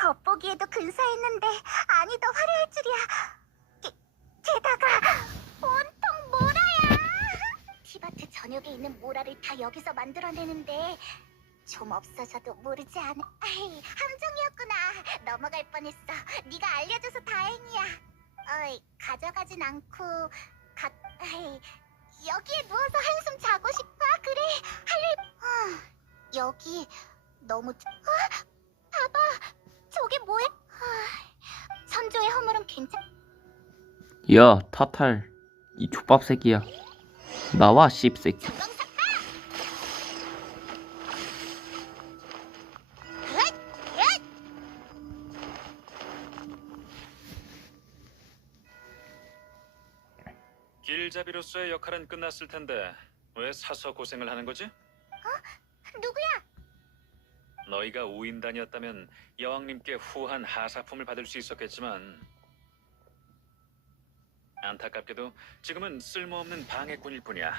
겉보기에도 근사했는데 아니 더 화려할 줄이야. 게다가 온통 모라야. 티바트 전역에 있는 모라를 다 여기서 만들어내는데 좀 없어져도 모르지 않아. 아이, 함정이었구나. 넘어갈 뻔했어. 네가 알려줘서 다행이야. 어이, 가져가진 않고 아이, 여기에 누워서 한숨 자고 싶어. 그래, 여기 너무 봐봐. 저게 뭐야? 선조의 허물은 괜찮. 야, 타탈. 이 족밥 새끼야. 나와, 씹새끼. 길잡이로서의 역할은 끝났을 텐데 왜 사서 고생을 하는 거지? 누구야? 너희가 우인단이었다면 여왕님께 후한 하사품을 받을 수 있었겠지만 안타깝게도 지금은 쓸모없는 방해꾼일 뿐이야.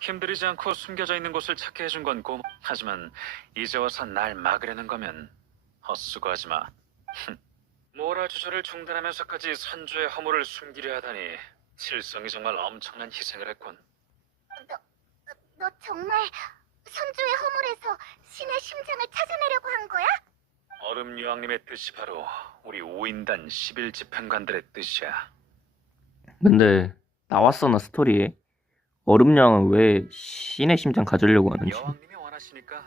힘들이지 않고 숨겨져 있는 곳을 찾게 해준 건 고마워. 하지만 이제 와서 날 막으려는 거면 헛수고하지 마. 모라 주저를 중단하면서까지 선조의 허물을 숨기려 하다니 실성이 정말 엄청난 희생을 했군. 너 정말 선조의 허물에서 신의 심장을 찾아내려고 한 거야? 얼음 여왕님의 뜻이 바로 우리 우인단 11지팽관들의 뜻이야. 근데 나왔어, 나 스토리에. 얼음양은 왜 신의 심장 가지려고 하는지 여왕님이 원하시니까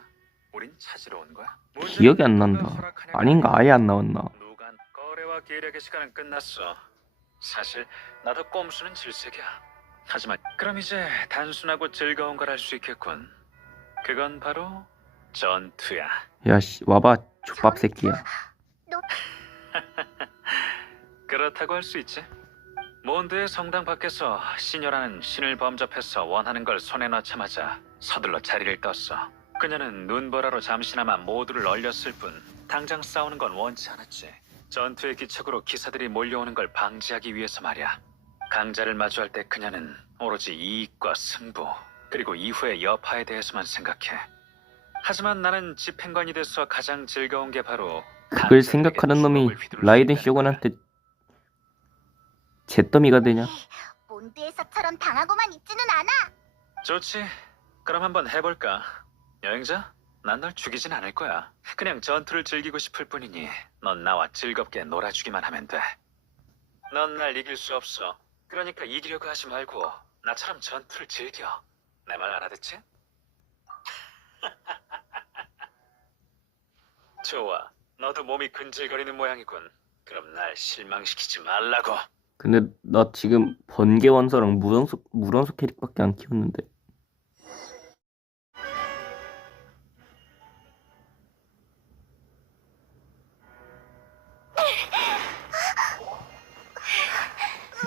우린 찾으러 온 거야. 기억이 안 난다. 아닌가 아예 안 나왔나. 누가 거래와 계략의 시간은 끝났어. 사실 나도 꼼수는 질색이야. 하지만 그럼 이제 단순하고 즐거운 걸 할 수 있겠군. 그건 바로 전투야. 야씨, 와봐, 족밥 새끼야. 너 그렇다고 할 수 있지. 몬드의 성당 밖에서 시녀라는 신을 범접해서 원하는 걸 손에 넣자마자 서둘러 자리를 떴어. 그녀는 눈보라로 잠시나마 모두를 얼렸을 뿐 당장 싸우는 건 원치 않았지. 전투의 기척으로 기사들이 몰려오는 걸 방지하기 위해서 말이야. 강자를 마주할 때 그녀는 오로지 이익과 승부, 그리고 이후의 여파에 대해서만 생각해. 하지만 나는 집행관이 돼서 가장 즐거운 게 바로 그걸 생각하는 놈이 라이든 쇼군한테 잿더미가 되냐? 몬드에서처럼 당하고만 있지는 않아. 좋지. 그럼 한번 해볼까? 여행자? 난 널 죽이진 않을 거야. 그냥 전투를 즐기고 싶을 뿐이니 넌 나와 즐겁게 놀아주기만 하면 돼. 넌 날 이길 수 없어. 그러니까 이기려고 하지 말고 나처럼 전투를 즐겨. 내 말 알아듣지? 좋아. 너도 몸이 근질거리는 모양이군. 그럼 날 실망시키지 말라고. 근데 나 지금 번개 원서랑 무런소 캐릭밖에 안 키웠는데.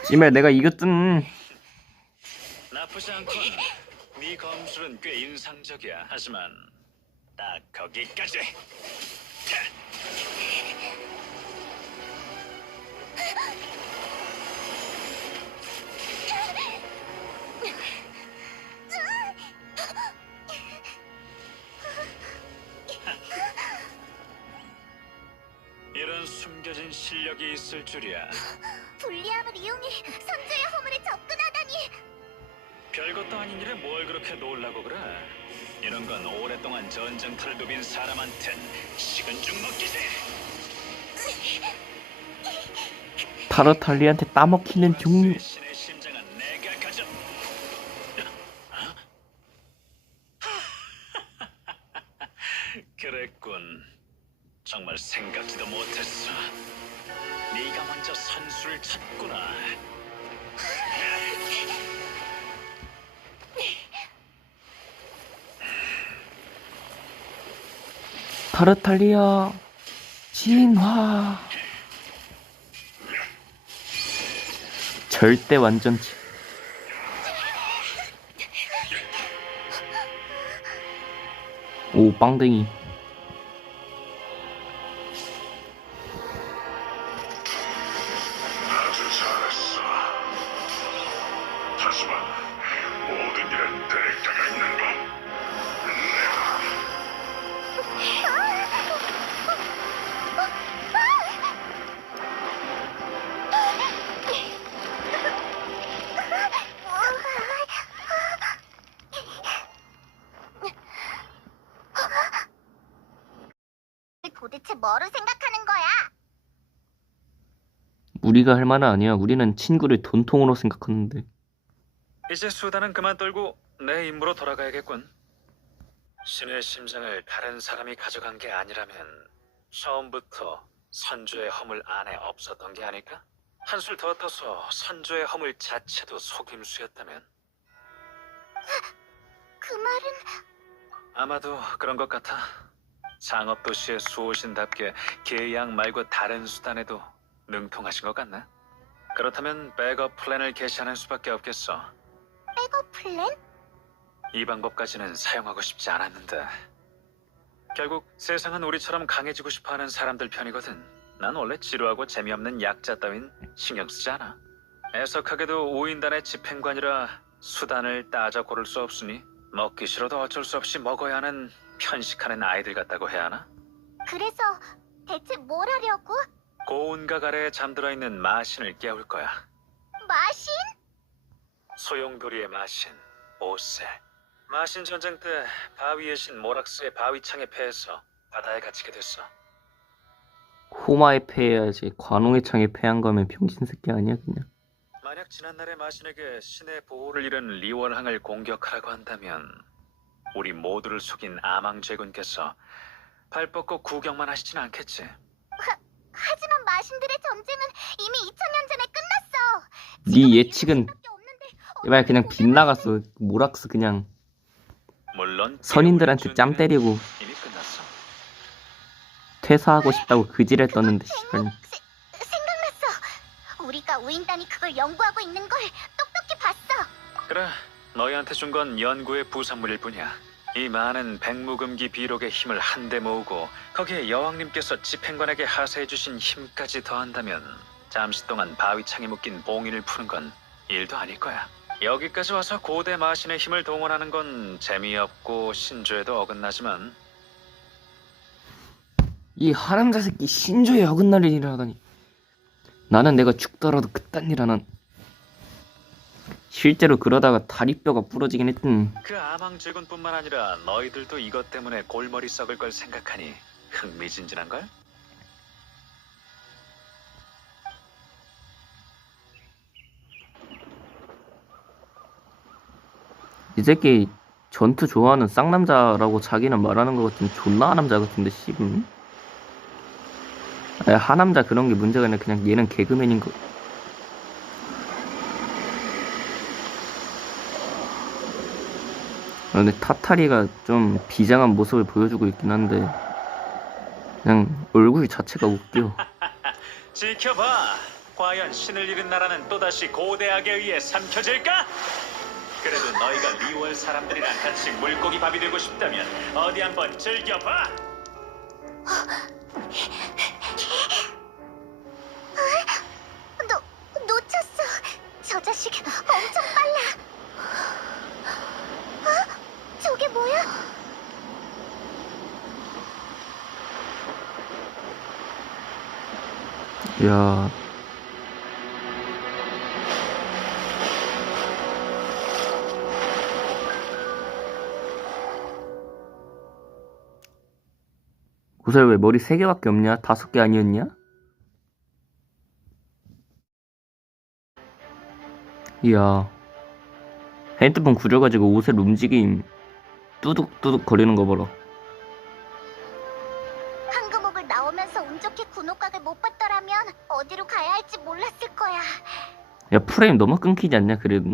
찜에 내가 이겼든. 나쁘지 않군. 네 검술은 꽤 인상적이야. 하지만 딱 거기까지. 이런 숨겨진 실력이 있을 줄이야. 불리함을 이용해 선조의 허물에 접근하다니. 별것도 아닌 일에 뭘 그렇게 놀라고 그래? 이런 건 오랫동안 전쟁터를 누빈 사람한텐 식은 죽 먹기지. 타르탈리한테 따먹히는 종류. 신의 심장은 내가 가져. 그랬군. 정말 생각지도 못했어. 네가 먼저 선수를 찾구나. 타르탈리아 진화. 절대 완전체. 오, 빵댕이. 아주 잘했어. 하지만 모든 일은 대가가 있는 법. 내가 도대체 뭐로 생각하는 거야? 우리가 할 말은 아니야. 우리는 친구를 돈통으로 생각하는데. 이제 수다는 그만 떨고 내 임무로 돌아가야겠군. 신의 심장을 다른 사람이 가져간 게 아니라면 처음부터 선조의 허물 안에 없었던 게 아닐까? 한술 더 떠서 선조의 허물 자체도 속임수였다면 그 말은 아마도 그런 것 같아. 상업도시의 수호신답게 계약 말고 다른 수단에도 능통하신 것 같나? 그렇다면 백업 플랜을 개시하는 수밖에 없겠어. 백업 플랜? 이 방법까지는 사용하고 싶지 않았는데 결국 세상은 우리처럼 강해지고 싶어하는 사람들 편이거든. 난 원래 지루하고 재미없는 약자 따윈 신경 쓰지 않아. 애석하게도 5인단의 집행관이라 수단을 따져 고를 수 없으니 먹기 싫어도 어쩔 수 없이 먹어야 하는 편식하는 아이들 같다고 해야 하나? 그래서 대체 뭘 하려고? 고운각 아래에 잠들어 있는 마신을 깨울 거야. 마신? 소용돌이의 마신, 오셀. 마신 전쟁 때 바위의 신 모락스의 바위창에 패해서 바다에 갇히게 됐어. 호마에 패해야지. 관홍의 창에 패한 거면 병신 새끼 아니야 그냥. 만약 지난날의 마신에게 신의 보호를 잃은 리월항을 공격하라고 한다면 우리 모두를 속인 아망제군께서 발 뻗고 구경만 하시진 않겠지. 하지만 마신들의 전쟁은 이미 2000년 전에 끝났어. 네 예측은 밖에 없는데 제발 그냥 빗나갔어. 모락스 그냥 물론 선인들한테 짬 때리고 이미 끝났어. 퇴사하고 싶다고 그지를 떴는데 씨발. 생각났어. 우리가 우인단이 그걸 연구하고 있는 걸 똑똑히 봤어. 그래, 너희한테 준 건 연구의 부산물일 뿐이야. 이 많은 백무금기 비록의 힘을 한데 모으고 거기에 여왕님께서 집행관에게 하사해주신 힘까지 더한다면 잠시 동안 바위창에 묶인 봉인을 푸는 건 일도 아닐 거야. 여기까지 와서 고대 마신의 힘을 동원하는 건 재미없고 신조에도 어긋나지만 이 하남자 새끼 신조에 어긋날 일이라 하다니. 나는 내가 죽더라도 그딴 일 안 한. 실제로 그러다가 다리뼈가 부러지긴 했든. 그 아망제군뿐만 아니라 너희들도 이것 때문에 골머리 썩을 걸 생각하니 흥미진진한걸? 이 새끼 전투 좋아하는 쌍남자라고 자기는 말하는 것 같은 존나 하남자 같은데 씨발. 아니, 하남자 그런 게 문제가 아니라 그냥 얘는 개그맨인 거. 근데 타타리가 좀 비장한 모습을 보여주고 있긴 한데 그냥 얼굴 자체가 웃겨. 지켜봐. 과연 신을 잃은 나라는 또다시 고대악에 의해 삼켜질까? 그래도 너희가 리월 사람들이랑 같이 물고기 밥이 되고 싶다면 어디 한번 즐겨봐. 놓쳤어. 저 자식 엄청 빨라. 저게 뭐야? 야, 구슬 왜 머리 3개밖에 없냐? 5개 아니었냐? 이야, 핸드폰 구려가지고 옷의 움직임 뚜둑뚜둑 거리는 거 봐라. 황금옥을 나오면서 운 좋게 군옥각을 못 봤더라면 어디로 가야 할지 몰랐을 거야. 야, 프레임 너무 끊기지 않냐 그래도?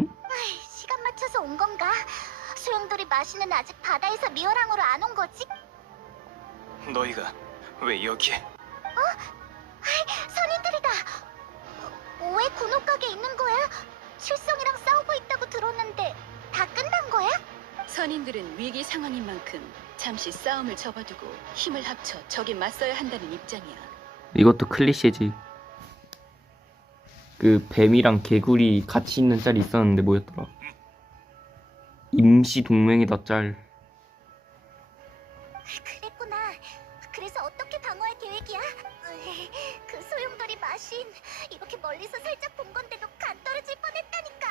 시간 맞춰서 온 건가? 소용돌이 마시는 아직 바다에서 리얼항으로 안 온 거지? 너희가 왜 여기에? 선인들이다. 왜 군옥각에 있는 거야? 칠성이랑 싸우고 있다고 들었는데 다 끝난 거야? 선인들은 위기 상황인 만큼 잠시 싸움을 접어두고 힘을 합쳐 적에 맞서야 한다는 입장이야. 이것도 클리셰지. 그 뱀이랑 개구리 같이 있는 짤이 있었는데 뭐였더라? 임시 동맹이다 짤. 그랬구나. 그래서 어떻게 방어할 계획이야? 그 소용돌이 마신 이렇게 멀리서 살짝 본 건데도 간 떨어질 뻔했다니까.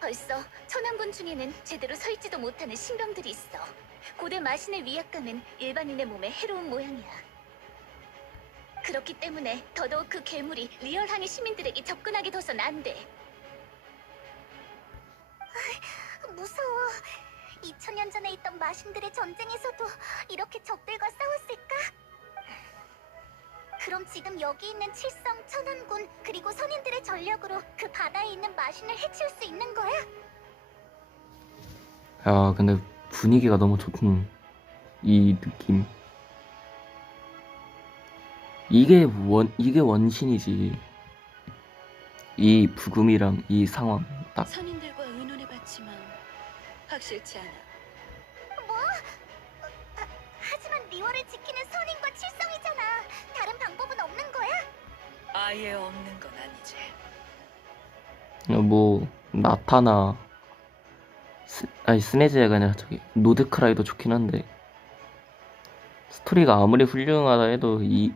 벌써 천왕군 중에는 제대로 서 있지도 못하는 신병들이 있어. 고대 마신의 위약감은 일반인의 몸에 해로운 모양이야. 그렇기 때문에 더더욱 그 괴물이 리얼항의 시민들에게 접근하게 둬선 안 돼. 무서워. 2000년 전에 있던 마신들의 전쟁에서도 이렇게 적들과 싸웠을까? 그럼 지금 여기 있는 칠성, 천안군 그리고 선인들의 전력으로 그 바다에 있는 마신을 해칠 수 있는 거야? 야, 근데 분위기가 너무 좋군. 이 느낌. 이게 원신이지. 이 부금이랑 이 상황 딱. 선인들과 의논해봤지만 확실치 않아. 뭐? 하지만 리월을 지키는 선인과 칠성이잖아. 다른 방법은 없는 거야? 아예 없는 건 아니지. 뭐 나타나 아니 스네즈가 아니라 저기 노드크라이도 좋긴 한데 스토리가 아무리 훌륭하다 해도 이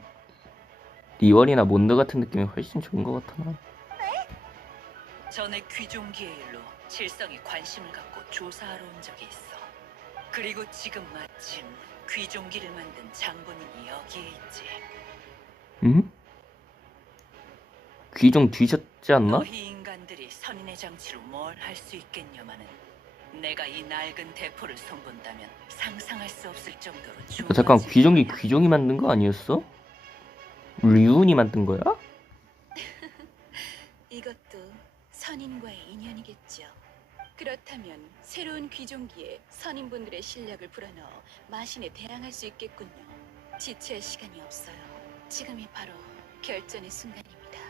리월이나 몬드 같은 느낌이 훨씬 좋은 것 같아. 나. 전에 귀종기의 일로 칠성이 관심을 갖고 조사하러 온 적이 있어. 그리고 지금 마침 귀종기를 만든 장본인이 여기에 있지. 응? 귀종 뒤졌지 않나? 너희 인간들이 선인의 장치로 뭘 할 수 있겠냐마는 내가 이 낡은 대포를 손본다면 상상할 수 없을 정도로 잠깐 좋아질 귀종기 거야. 귀종이 만든 거 아니었어? 류운이 만든 거야? 이것도 선인과의 인연이겠죠. 그렇다면 새로운 귀종기에 선인분들의 실력을 불어넣어 마신에 대항할 수 있겠군요. 지체할 시간이 없어요. 지금이 바로 결전의 순간입니다.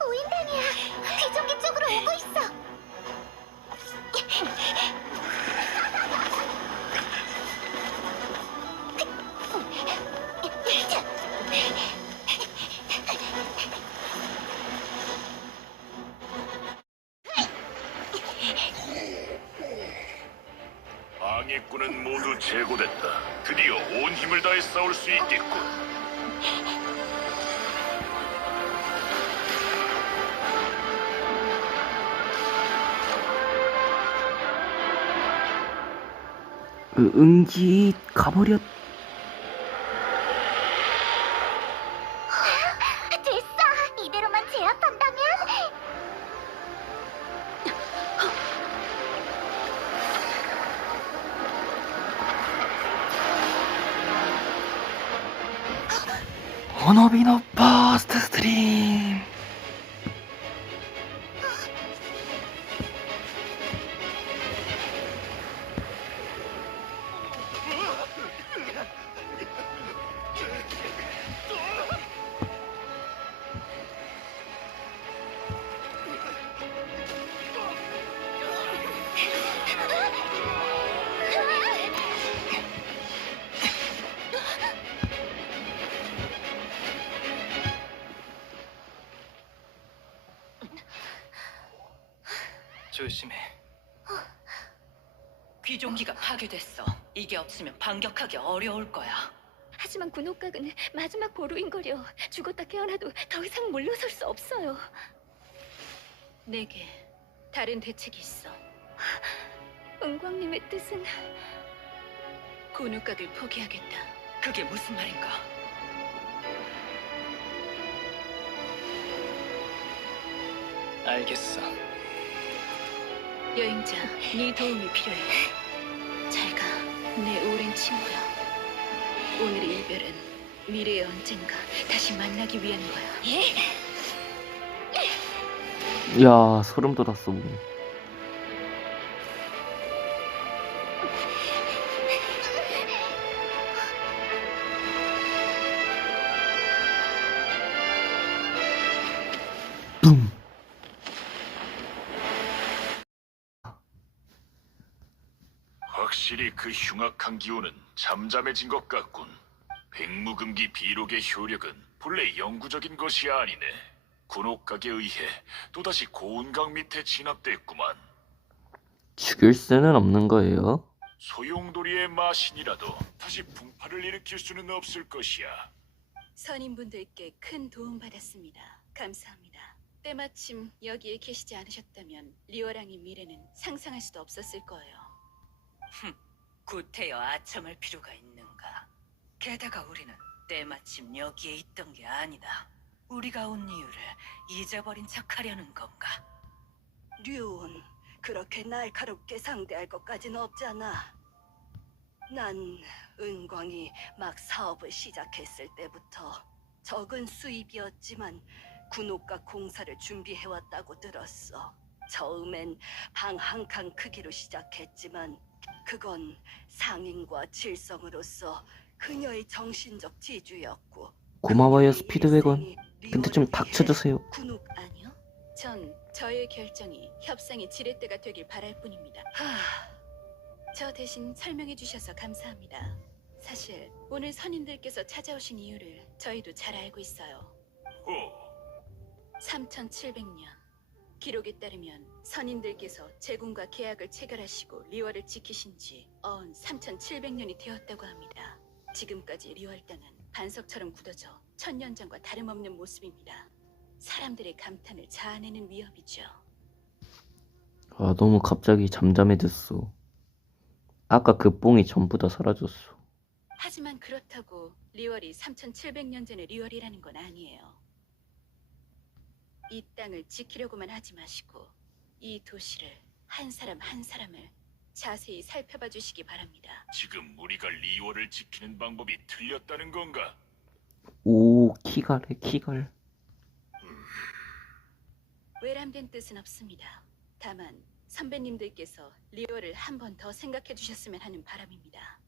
우인단이야. 귀종기 쪽으로 오고 있어. 방해꾼은 모두 제거됐다. 드디어 온 힘을 다해 싸울 수 있겠군. 응지 가버렸. 됐어. 이대로만 제압한다면. 워너비너 파스트 스트림. 조심해. 귀종기가 파괴됐어. 이게 없으면 반격하기 어려울 거야. 하지만 군옥각은 마지막 보루인거려. 죽었다 깨어나도 더 이상 물러설 수 없어요. 내게 다른 대책이 있어. 은광님의 뜻은 군옥각을 포기하겠다. 그게 무슨 말인가? 알겠어. 여행자, 네 도움이 필요해. 잘 가, 내 오랜 친구야. 오늘의 이별은 미래의 언젠가 다시 만나기 위한 거야. 야, 소름 돋았어. 붐. 확실히 그 흉악한 기운은 잠잠해진 것 같군. 백무금기 비록의 효력은 본래 영구적인 것이 아니네. 군옥각에 의해 또다시 고운강 밑에 진압됐구만. 죽일 수는 없는 거예요. 소용돌이의 마신이라도 다시 분파를 일으킬 수는 없을 것이야. 선임분들께 큰 도움 받았습니다. 감사합니다. 때마침 여기에 계시지 않으셨다면 리오랑의 미래는 상상할 수도 없었을 거예요. 구태여 아첨할 필요가 있는가? 게다가 우리는 때마침 여기에 있던 게 아니다. 우리가 온 이유를 잊어버린 척하려는 건가? 류온, 그렇게 날카롭게 상대할 것까진 없잖아. 난 은광이 막 사업을 시작했을 때부터 적은 수입이었지만 군옥과 공사를 준비해왔다고 들었어. 처음엔 방 한 칸 크기로 시작했지만 그건 상인과 질성으로서 그녀의 정신적 지주였고, 고마워요, 그녀의 스피드웨건. 일생이 근데 좀 리오를 닥쳐주세요. 위해 군옥 아니요. 전 저의 결정이 협상의 지렛대가 되길 바랄 뿐입니다. 저 대신 설명해 주셔서 감사합니다. 사실 오늘 선임들께서 찾아오신 이유를 저희도 잘 알고 있어요. 3700년. 기록에 따르면 선인들께서 제군과 계약을 체결하시고 리월을 지키신 지 어언 3700년이 되었다고 합니다. 지금까지 리월 땅은 반석처럼 굳어져 천년전과 다름없는 모습입니다. 사람들의 감탄을 자아내는 위협이죠. 아, 너무 갑자기 잠잠해졌어. 아까 그 뽕이 전부 다 사라졌어. 하지만 그렇다고 리월이 3700년 전의 리월이라는 건 아니에요. 이 땅을 지키려고만 하지 마시고 이 도시를 한 사람 한 사람을 자세히 살펴봐 주시기 바랍니다. 지금 우리가 리월을 지키는 방법이 틀렸다는 건가? 오, 키갈해, 키갈. 외람된 뜻은 없습니다. 다만 선배님들께서 리월을 한 번 더 생각해 주셨으면 하는 바람입니다.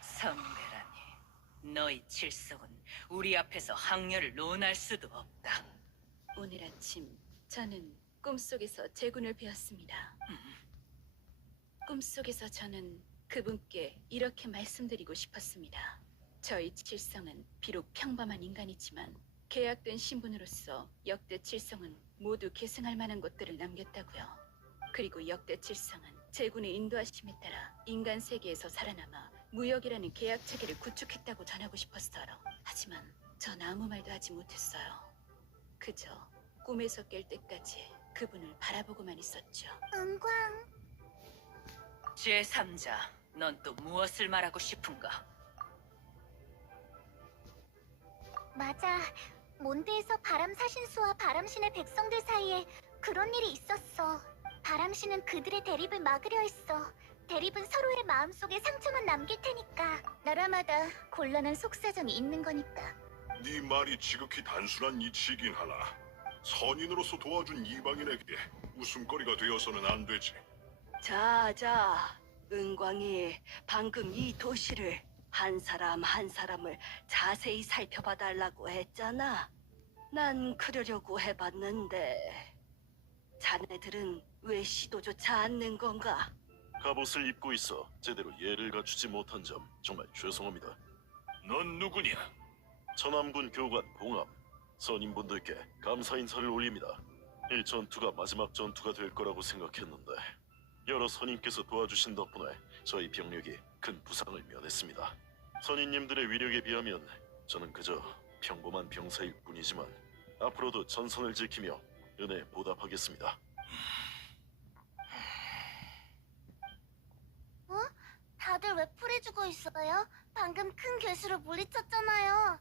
선배라니. 너희 칠성은 우리 앞에서 학렬을 논할 수도 없다. 오늘 아침 저는 꿈속에서 제군을 배웠습니다. 꿈속에서 저는 그분께 이렇게 말씀드리고 싶었습니다. 저희 칠성은 비록 평범한 인간이지만 계약된 신분으로서 역대 칠성은 모두 계승할 만한 것들을 남겼다고요. 그리고 역대 칠성은 제군의 인도하심에 따라 인간 세계에서 살아남아 무역이라는 계약 체계를 구축했다고 전하고 싶었어요. 하지만 전 아무 말도 하지 못했어요. 그저 꿈에서 깰 때까지 그분을 바라보고만 있었죠. 은광, 제3자, 넌 또 무엇을 말하고 싶은가? 맞아. 몬드에서 바람 사신수와 바람신의 백성들 사이에 그런 일이 있었어. 바람신은 그들의 대립을 막으려 했어. 대립은 서로의 마음속에 상처만 남길 테니까. 나라마다 곤란한 속사정이 있는 거니까. 네 말이 지극히 단순한 이치이긴 하나 선인으로서 도와준 이방인에게 웃음거리가 되어서는 안 되지. 자자, 은광이 방금 이 도시를 한 사람 한 사람을 자세히 살펴봐 달라고 했잖아. 난 그러려고 해봤는데 자네들은 왜 시도조차 않는 건가? 갑옷을 입고 있어 제대로 예를 갖추지 못한 점 정말 죄송합니다. 넌 누구냐? 천암군 교관 봉암, 선임분들께 감사 인사를 올립니다. 이 전투가 마지막 전투가 될 거라고 생각했는데 여러 선임께서 도와주신 덕분에 저희 병력이 큰 부상을 면했습니다. 선임님들의 위력에 비하면 저는 그저 평범한 병사일 뿐이지만 앞으로도 전선을 지키며 은혜 보답하겠습니다. 다들 왜 풀해주고 있어요? 방금 큰 괴수를 물리쳤잖아요.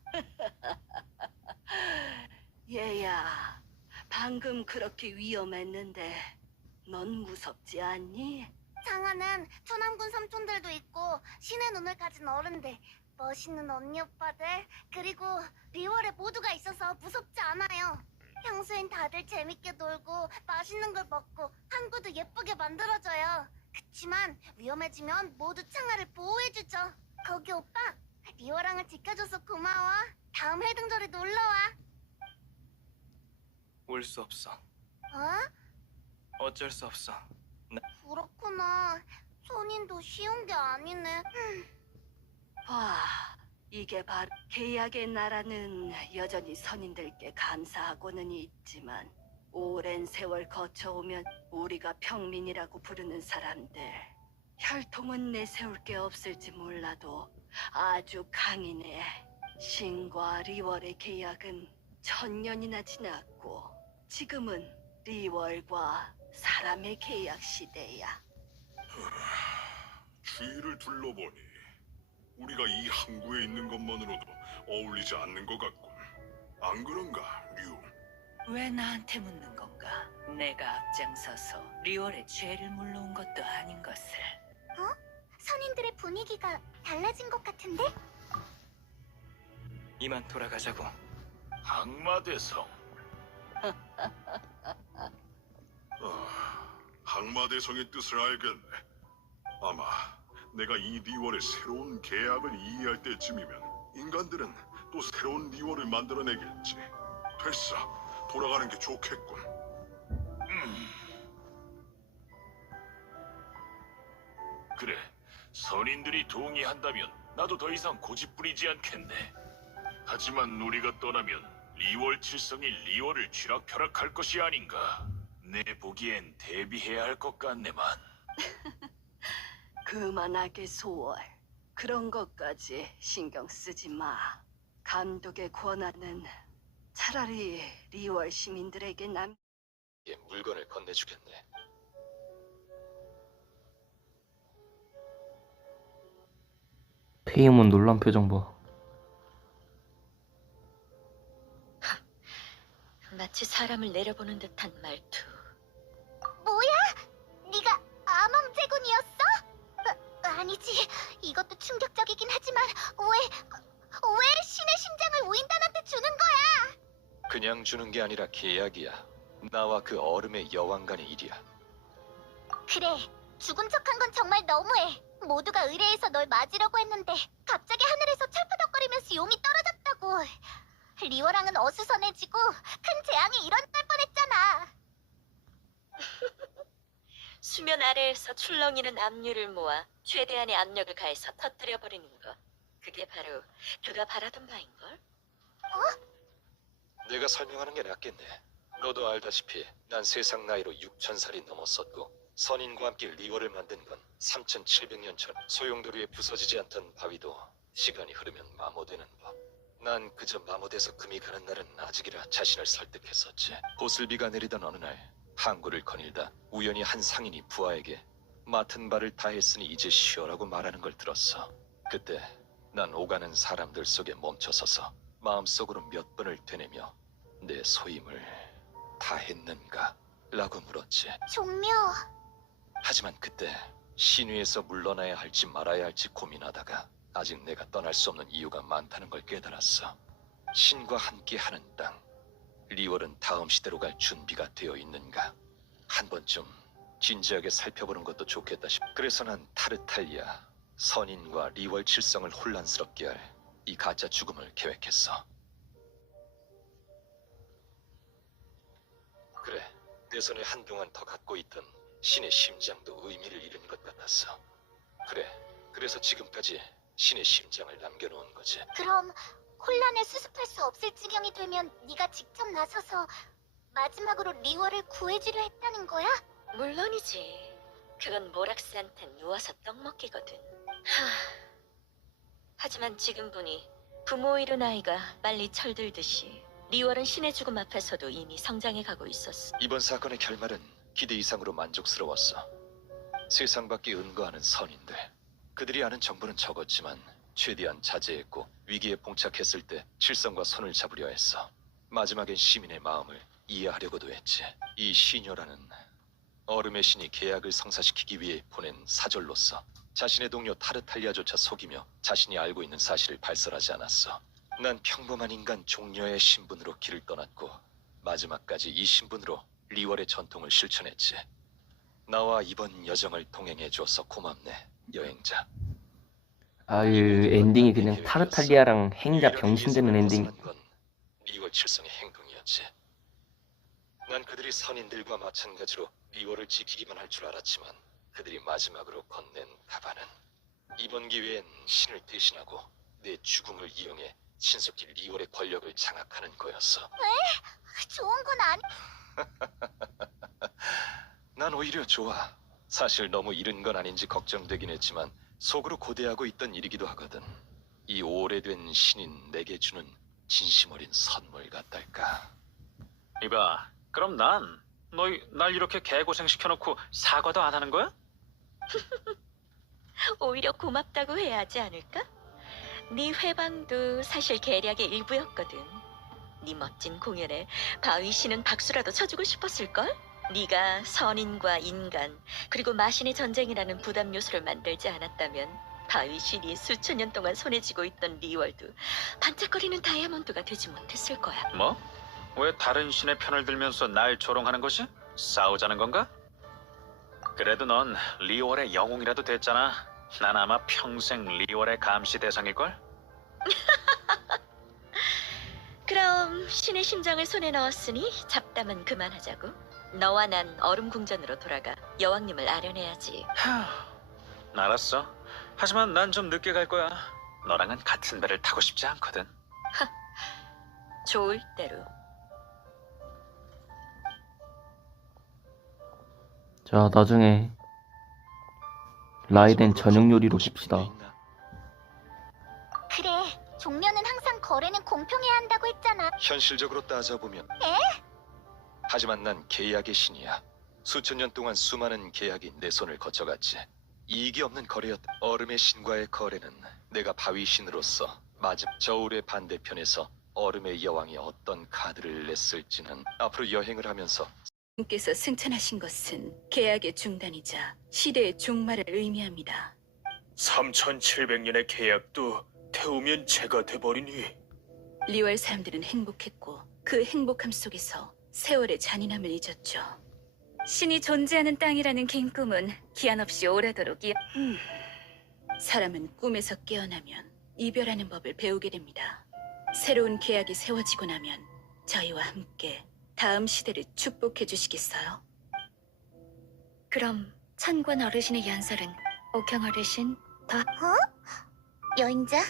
얘야, 방금 그렇게 위험했는데 넌 무섭지 않니? 장하는 천암군 삼촌들도 있고 신의 눈을 가진 어른들, 멋있는 언니 오빠들, 그리고 리월에 모두가 있어서 무섭지 않아요. 평소엔 다들 재밌게 놀고 맛있는 걸 먹고 항구도 예쁘게 만들어줘요. 그치만 위험해지면 모두 창하를 보호해주죠. 거기 오빠, 리오랑을 지켜줘서 고마워. 다음 해등절에 놀러와. 올 수 없어. 어? 어쩔 수 없어. 그렇구나. 선인도 쉬운 게 아니네. 와, 이게 바로 계약의 나라는 여전히 선인들께 감사하고는 있지만 오랜 세월 거쳐오면 우리가 평민이라고 부르는 사람들 혈통은 내세울 게 없을지 몰라도 아주 강인해. 신과 리월의 계약은 1000년이나 지났고 지금은 리월과 사람의 계약 시대야. 주위를 둘러보니 우리가 이 항구에 있는 것만으로도 어울리지 않는 것 같군. 안 그런가, 류? 왜 나한테 묻는 건가? 내가 앞장서서 리월의 죄를 물러온 것도 아닌 것을. 선인들의 분위기가 달라진 것 같은데? 이만 돌아가자고. 항마대성. 항마대성의 뜻을 알겠네. 아마 내가 이 리월의 새로운 계약을 이해할 때쯤이면 인간들은 또 새로운 리월을 만들어내겠지. 됐어. 돌아가는 게 좋겠군. 그래. 선인들이 동의한다면 나도 더 이상 고집 부리지 않겠네. 하지만 우리가 떠나면 리월 칠성이 리월을 쥐락펴락할 것이 아닌가. 내 보기엔 대비해야 할 것 같네만. 그만하게 소월. 그런 것까지 신경 쓰지 마. 감독의 권한은 차라리 리월 시민들에게 물건을 건네주겠네. 페이몬 놀란 표정 봐. 마치 사람을 내려보는 듯한 말투. 뭐야? 네가 암왕제군이었어? 아니지. 이것도 충격적이긴 하지만 왜 신의 심장을 우인단한테 주는 거야? 그냥 주는 게 아니라 계약이야. 나와 그 얼음의 여왕 간의 일이야. 그래. 죽은 척한 건 정말 너무해. 모두가 의뢰해서 널 맞으려고 했는데 갑자기 하늘에서 철푸덕거리면서 용이 떨어졌다고. 리워랑은 어수선해지고 큰 재앙이 일어날 뻔했잖아. 수면 아래에서 출렁이는 압류를 모아 최대한의 압력을 가해서 터뜨려버리는 것. 그게 바로 그가 바라던 바인걸? 내가 설명하는 게 낫겠네. 너도 알다시피 난 세상 나이로 6000살이 넘었었고 선인과 함께 리월을 만든 건 3700년 전. 소용돌이에 부서지지 않던 바위도 시간이 흐르면 마모되는 법. 난 그저 마모돼서 금이 가는 날은 아직이라 자신을 설득했었지. 보슬비가 내리던 어느 날 항구를 거닐다 우연히 한 상인이 부하에게 맡은 바를 다 했으니 이제 쉬어라고 말하는 걸 들었어. 그때 난 오가는 사람들 속에 멈춰서서 마음속으로 몇 번을 되뇌며 내 소임을 다 했는가? 라고 물었지. 종묘. 하지만 그때 신위에서 물러나야 할지 말아야 할지 고민하다가 아직 내가 떠날 수 없는 이유가 많다는 걸 깨달았어. 신과 함께하는 땅. 리월은 다음 시대로 갈 준비가 되어 있는가? 한 번쯤 진지하게 살펴보는 것도 좋겠다 싶어. 그래서 난 타르탈리아, 선인과 리월 칠성을 혼란스럽게 할 이 가짜 죽음을 계획했어. 그래, 내 손에 한동안 더 갖고 있던 신의 심장도 의미를 잃은 것 같았어. 그래, 그래서 지금까지 신의 심장을 남겨놓은 거지. 그럼 혼란을 수습할 수 없을 지경이 되면 네가 직접 나서서 마지막으로 리월을 구해주려 했다는 거야? 물론이지. 그건 모락스한텐 누워서 떡 먹기거든. 하지만 지금 보니 부모 잃은 아이가 빨리 철들듯이 리월은 신의 죽음 앞에서도 이미 성장해 가고 있었어. 이번 사건의 결말은 기대 이상으로 만족스러웠어. 세상 밖에 은거하는 선인들. 그들이 아는 정보는 적었지만 최대한 자제했고 위기에 봉착했을 때 칠성과 손을 잡으려 했어. 마지막엔 시민의 마음을 이해하려고도 했지. 이 시녀라는 얼음의 신이 계약을 성사시키기 위해 보낸 사절로서 자신의 동료 타르탈리아조차 속이며 자신이 알고 있는 사실을 발설하지 않았어. 난 평범한 인간 종려의 신분으로 길을 떠났고 마지막까지 이 신분으로 리월의 전통을 실천했지. 나와 이번 여정을 동행해 줘서 고맙네, 여행자. 아유, 엔딩이 그냥 타르탈리아랑 행자 병신되는 엔딩. 건 리월 칠성의 행동이었지. 난 그들이 선인들과 마찬가지로 리월을 지키기만 할 줄 알았지만 그들이 마지막으로 건넨 답안은 이번 기회엔 신을 대신하고 내 죽음을 이용해 신속히 리월의 권력을 장악하는 거였어. 좋은 건 아니. 난 오히려 좋아. 사실 너무 이른 건 아닌지 걱정되긴 했지만 속으로 고대하고 있던 일이기도 하거든. 이 오래된 신인 내게 주는 진심 어린 선물 같달까. 이봐, 그럼 날 이렇게 개고생 시켜놓고 사과도 안 하는 거야? 오히려 고맙다고 해야 하지 않을까? 네 회방도 사실 계략의 일부였거든. 네 멋진 공연에 바위 씨는 박수라도 쳐주고 싶었을걸? 네가 선인과 인간 그리고 마신의 전쟁이라는 부담 요소를 만들지 않았다면 바위 신이 수천 년 동안 손에 쥐고 있던 리월도 반짝거리는 다이아몬드가 되지 못했을 거야. 뭐? 왜 다른 신의 편을 들면서 날 조롱하는 거지? 싸우자는 건가? 그래도 넌 리월의 영웅이라도 됐잖아. 난 아마 평생 리월의 감시 대상일걸? 그럼 신의 심장을 손에 넣었으니 잡담은 그만하자고. 너와 난 얼음 궁전으로 돌아가 여왕님을 아련해야지. 알았어. 하지만 난 좀 늦게 갈 거야. 너랑은 같은 배를 타고 싶지 않거든. 좋을 대로. 자, 나중에 라이덴 전용 요리로 봅시다. 그래, 종려는 항상 거래는 공평해야 한다고 했잖아. 현실적으로 따져보면 하지만 난 계약의 신이야. 수천 년 동안 수많은 계약이 내 손을 거쳐갔지. 이익이 없는 거래였다. 얼음의 신과의 거래는 내가 바위 신으로서 저울의 반대편에서 얼음의 여왕이 어떤 카드를 냈을지는 앞으로 여행을 하면서 님께서 승천하신 것은 계약의 중단이자 시대의 종말을 의미합니다. 3700년의 계약도 태우면 죄가 돼버리니. 리월 사람들은 행복했고 그 행복함 속에서 세월의 잔인함을 잊었죠. 신이 존재하는 땅이라는 긴 꿈은 기한 없이 오래도록 사람은 꿈에서 깨어나면 이별하는 법을 배우게 됩니다. 새로운 계약이 세워지고 나면 저희와 함께 다음 시대를 축복해 주시겠어요? 그럼 천권 어르신의 연설은 옥형 어르신 여행자?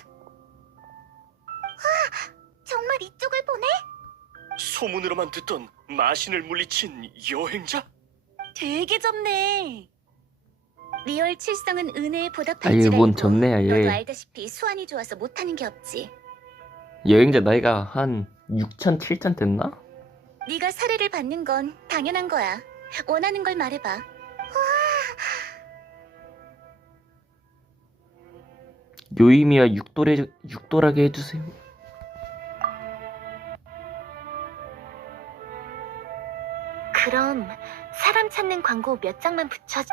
정말 이쪽을 보네? 소문으로만 듣던 마신을 물리친 여행자? 되게 젊네. 리얼 칠성은 은혜에 보답할 아유, 줄 뭔 알고 젊네야, 너도 얘. 알다시피 수완이 좋아서 못하는 게 없지. 여행자 나이가 한 6천, 7천 됐나? 네가 사례를 받는 건 당연한 거야. 원하는 걸 말해봐. 요이미야 육돌하게 해주세요. 그럼 사람 찾는 광고 몇 장만 붙여줘.